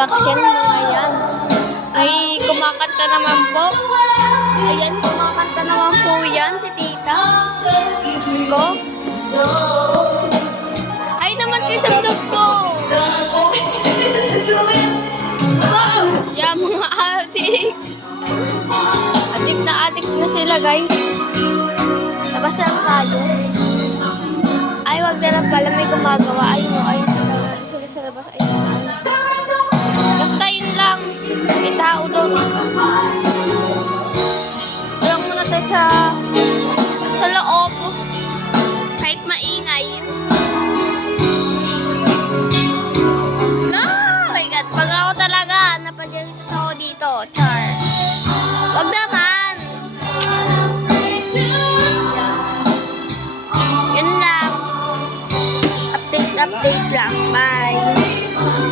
relax yan mga yan. Ay, kumakanta naman po. Ayan, kumakanta naman po yan si tita. Isko. Ay naman kayo sa vlog ko. Yan mga adik. Adik na sila guys. Labas lang tayo. Ay, wag na lang pala may gumagawa. Ayun o, ayun sila sa labas. Ayun. Basta yun lang. May tao doon. Walang muna tayo sa loob. Kahit maingay. Oh my God. Pag ako talaga, napadyalis ako dito. Char. Wag naman. Yun lang. Update lang. Bye.